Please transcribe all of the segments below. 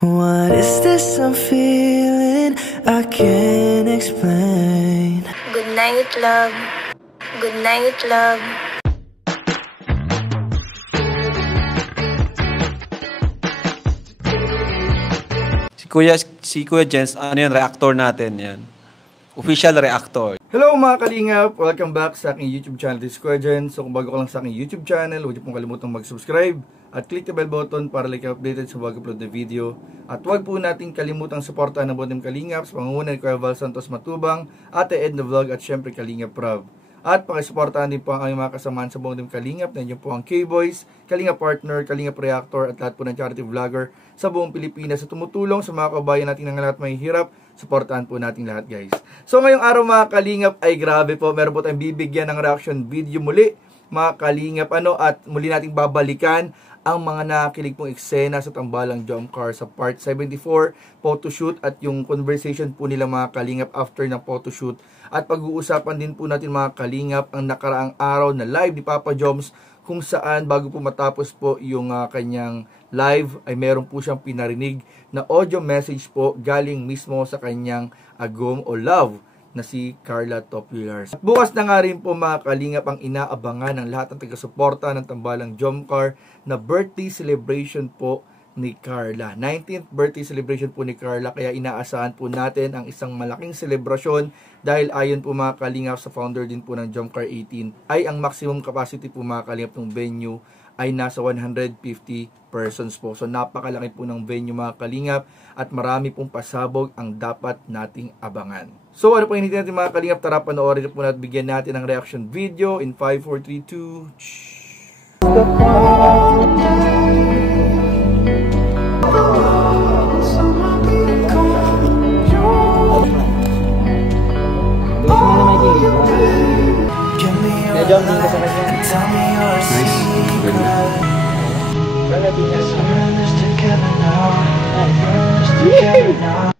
What is this I'm feeling? I can't explain. Good night, love. Good night, love. Si Kuya Jens, ano yan, reactor natin yan. Official reactor. Hello mga kalingap! Welcome back sa aking YouTube channel, this is Kuya Jens. So kung bago ka lang sa aking YouTube channel, huwag niyo pong kalimutang mag-subscribe at click the bell button para like updated sa bago upload na video. At huwag po natin kalimutang suportahan ng Butim Kalingap sa pangunguna ni Kuya Val Santos Matubang, Ate Edna Vlog at syempre Kalingap Prav. At pakisuportahan din po ang aming mga kasamahan sa Buong Team Kalingap. Nandiyan po ang K-Boys, Kalingap Partner, Kalingap Reactor at lahat po ng charity vlogger sa buong Pilipinas sa tumutulong sa mga kabayan natin ng lahat may hirap. Suportahan po natin lahat, guys. So ngayong araw mga Kalingap ay grabe po. Meron po tayong bibigyan ng reaction video muli mga Kalingap. At muli nating babalikan ang mga nakilig pong eksena sa Tambalang Jomcar sa part 74 photoshoot at yung conversation po nila mga Kalingap after ng photoshoot. At pag-uusapan din po natin mga Kalingap ang nakaraang araw na live ni Papa Joms, kung saan bago po matapos po yung kanyang live ay meron po siyang pinarinig na audio message po galing mismo sa kanyang agom o love na si Carla Topular. At bukas na nga rin po mga Kalingap ang inaabangan ng lahat ng taga-suporta ng Tambalang Jomcar na birthday celebration po ni Carla. 19th birthday celebration po ni Carla, kaya inaasahan po natin ang isang malaking selebrasyon dahil ayon po mga Kalingap sa founder din po ng Jomcar 18 ay ang maximum capacity po mga Kalingap ng venue ay nasa 150 persons po. So napakalaki po ng venue mga Kalingap at marami pong pasabog ang dapat nating abangan. So ano po hinihintay natin mga Kalingap? Tara panoorin po natin, bigyan natin ng reaction video in 5, 4, 3, 2. Tell me your secret. We're in this together now. We're in this together now.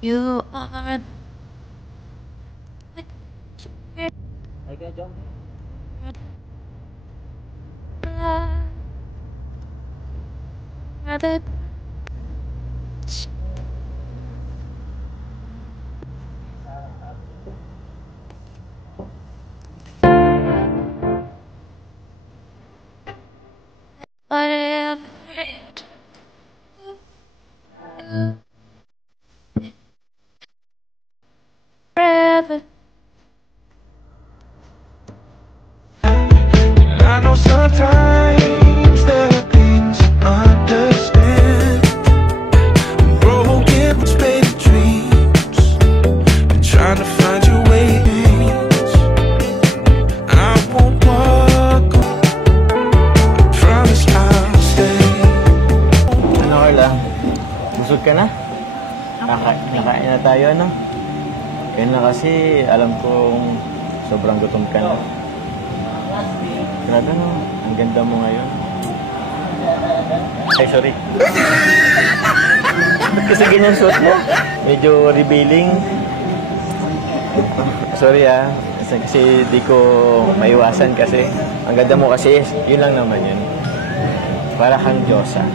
You are. Okay, John. I know sometimes there are things I understand. Broken with faded dreams, been trying to find your ways. I won't walk, I promise I'll stay. Ano Carla? Busog ka na? Nakain na tayo, ano? Kaya na kasi alam kong sobrang gutom ka na. Grabe no, ang ganda mo ngayon. Ay, sorry. Ba't kasi ganyan suot mo? Medyo revealing. Sorry kasi di ko maiwasan kasi. Ang ganda mo kasi, yun lang naman yun. Para kang Diyosa.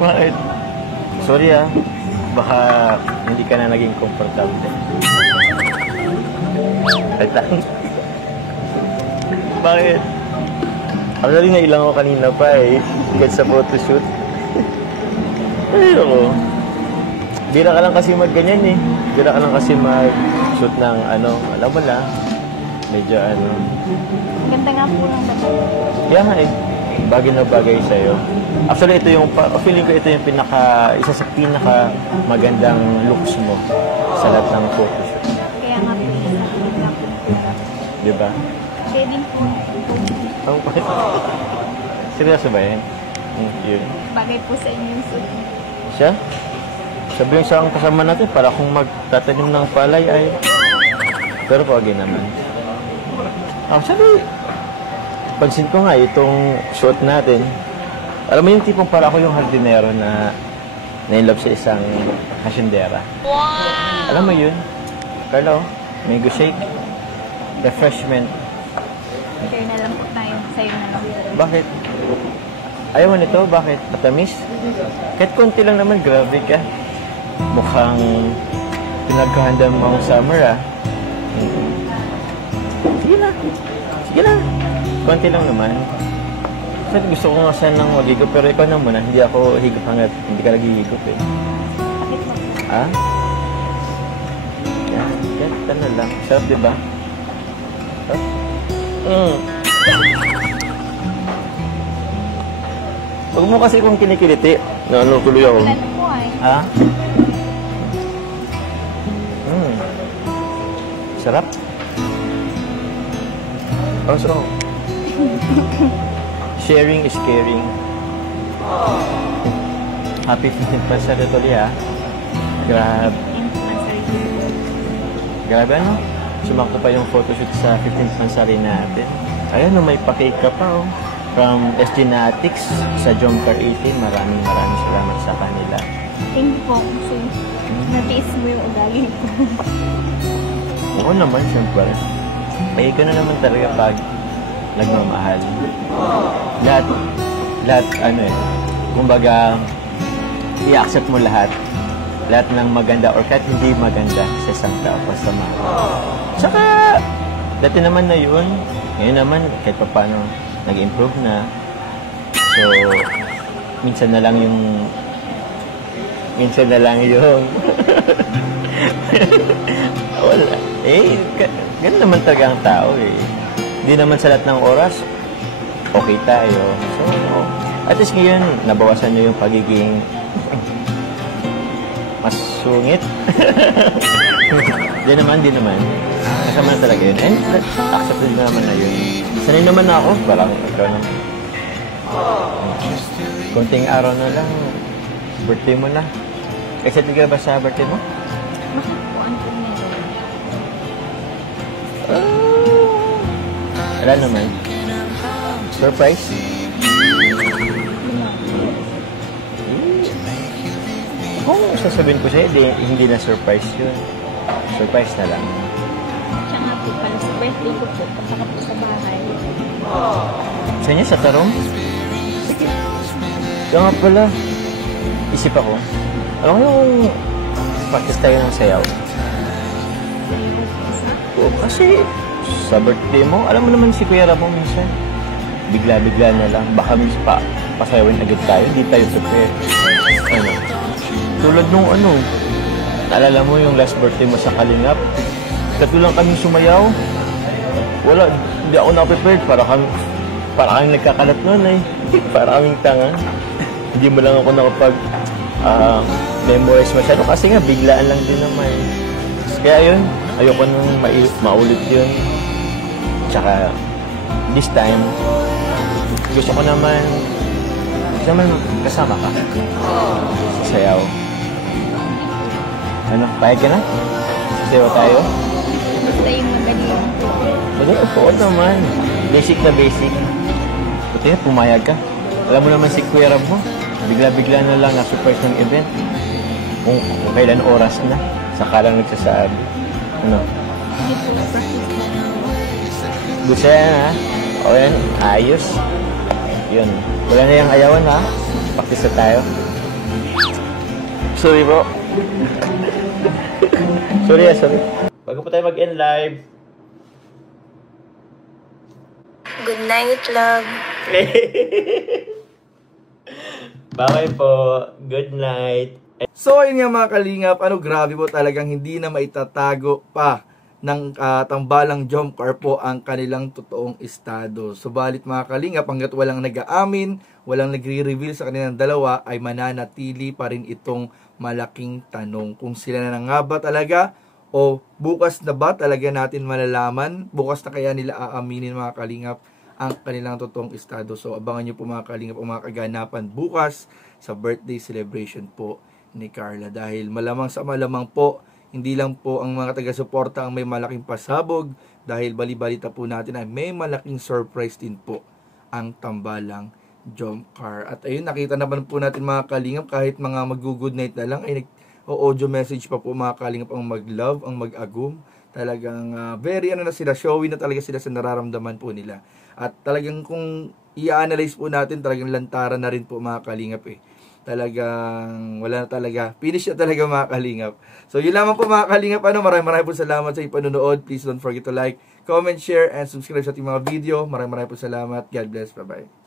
Bakit? Sorry baka hindi ka na naging komportable. Bakit? Actually, nailang ako kanina pa kahit sa photoshoot. Ay, ako. Bira ka lang kasi mag-ganyan Bira ka lang kasi mag-shoot ng alam mo na. Medyo Ganda nga po ng dati. Kaya nga bagay na bagay sa'yo. Actually, feeling ko ito yung isa sa pinaka magandang looks mo sa lahat ng photoshoot. Kaya nga po Diba? kaya din po. Seryoso ba yan? Yun. Bagay po sa inyo yung suit. Siya? Sabi yung sa kasama natin, para kung magtatanim ng palay ay... Pero pagi naman. Actually, Pansin ko nga itong suot natin. Alam mo yung tipong para ako yung hardinero na na-inlove sa isang hasyendera. Wow! Alam mo yun? Carlo, mango shake, refreshment. Share na lang po tayo. Sa'yo na lang. Bakit? Ayaw mo nito? Bakit? Matamis? Kahit konti lang naman, grabe ka. Mukhang pinagkahanda mo ang summer, ah. Sige na. Sige na. Konti lang naman. Kasi gusto ko nga sanang magigop, pero ikaw na muna. Hindi ako higop hanggat hindi ka nagigigop, eh. Ha? Yan. Yan na lang. Sarap, diba? Sarap? Huwag mo kasi kung kinikiliti. Ano, tuloy ako. Wala na po ay. Ha? Sarap. Oh, so. Sharing is caring. Happy 15th anniversary tuloy, ha? Grabe. Grabe, ano? Sumako pa yung photoshoot sa 15th anniversary natin. Ayun, may pa-cake ka pa, oh. From SG Natics sa Jomcar 18. Maraming salamat sa kanila. Thank you po kasi natiis mo yung ugali ko. Oo naman, siyempre. May ka na naman talaga pag nagmamahal. Lahat, ano eh, kumbaga, i-accept mo lahat. Lahat ng maganda or kahit hindi maganda sa isang tao pasama. Tsaka, dati naman na yun. Ngayon naman, kahit pa paano, nag-improve na. So, minsan na lang yung wala. Eh, ganun naman talaga ang tao, eh. Hindi naman sa lahat ng oras, okay tayo. So, at least ngayon, nabawasan nyo yung pagiging mas sungit. Di naman. Kasama na talaga yun. And accepted na naman na yun. Sanay naman na ako. Parang ikaw naman. Kunting araw na lang, birthday mo na. Excited ka ba sa birthday mo? Makakuan po niya. Wala naman. Surprise? Kung sasabihin ko sa'yo, hindi na surprise yun. Surprise na lang. Siya nga po pala sa birthday ko po. Pasaka po sa bahay. Sa inyo, sa tarong? Sige. Kaya nga pala, isip ako. Alam mo yung practice tayo ng sayaw? Oo, kasi sa birthday mo, alam mo naman si Kuya Ramo minsan. Bigla-bigla na lang. Baka minsan pasayawin agad tayo. Hindi tayo prepare. Ano? Tulad nung ano, naalala mo yung last birthday mo sa Kalingap? Katulang kaming sumayaw. Wala, hindi ako na-prepared. Para kami nagkakalat nun, eh. Para kaming tanga. Hindi mo lang ako nakapag memorize masyado. Kasi nga, biglaan lang din naman. Kaya yun, ayoko nang maulit yun. Tsaka, this time, gusto ko naman kasama ka. Sasayaw. Ano, pahig ka na? Sasayaw tayo? Basta yung magaling. Magaling, oo naman. Basic na basic. Buti na, pumayag ka. Alam mo naman si Kuya Rab mo, bigla-bigla na lang na-surprise ng event. Kung kailan oras na, saka lang nagsasabi. Ano? Hindi po, practice na lang. Gusto yan, ha? O yan, ayos. Yun. Wala na yung ayawan, ha? Practice na tayo. Sorry, bro. sorry. Bago pa tayo mag-end live. Good night, love. Bye po. Good night. So, ayun nga mga kalingap, grabe po talagang hindi na maitatago pa ng tambalang Jomcar po ang kanilang totoong estado. Subalit mga kalingap, hanggat walang nag-aamin, walang nagre-reveal sa kanilang dalawa, ay mananatili pa rin itong malaking tanong. Kung sila na nga ba talaga o bukas na ba talaga natin malalaman? Bukas na kaya nila aaminin mga kalingap ang kanilang totoong estado. So, abangan nyo po mga kalingap ang mga kaganapan bukas sa birthday celebration po ni Carla. Dahil malamang sa malamang po, Hindi lang po ang mga taga-suporta ang may malaking pasabog dahil bali-balita po natin ay may malaking surprise din po ang Tambalang Jomcar. At ayun, nakita naman po natin mga kalingap, kahit mga mag-good night na lang ay audio message pa po mga kalingap ang mag-love, ang mag-agum. Talagang very na sila, showy na talaga sila sa nararamdaman po nila. At talagang kung i-analyze po natin, talagang lantaran na rin po mga kalingap Talagang wala na talaga. Finish na talaga mga kalingap. So yun lamang po mga kalingap. Maraming po salamat sa ipanonood. Please don't forget to like, comment, share, and subscribe sa ating mga video. Maraming po salamat. God bless. Bye-bye.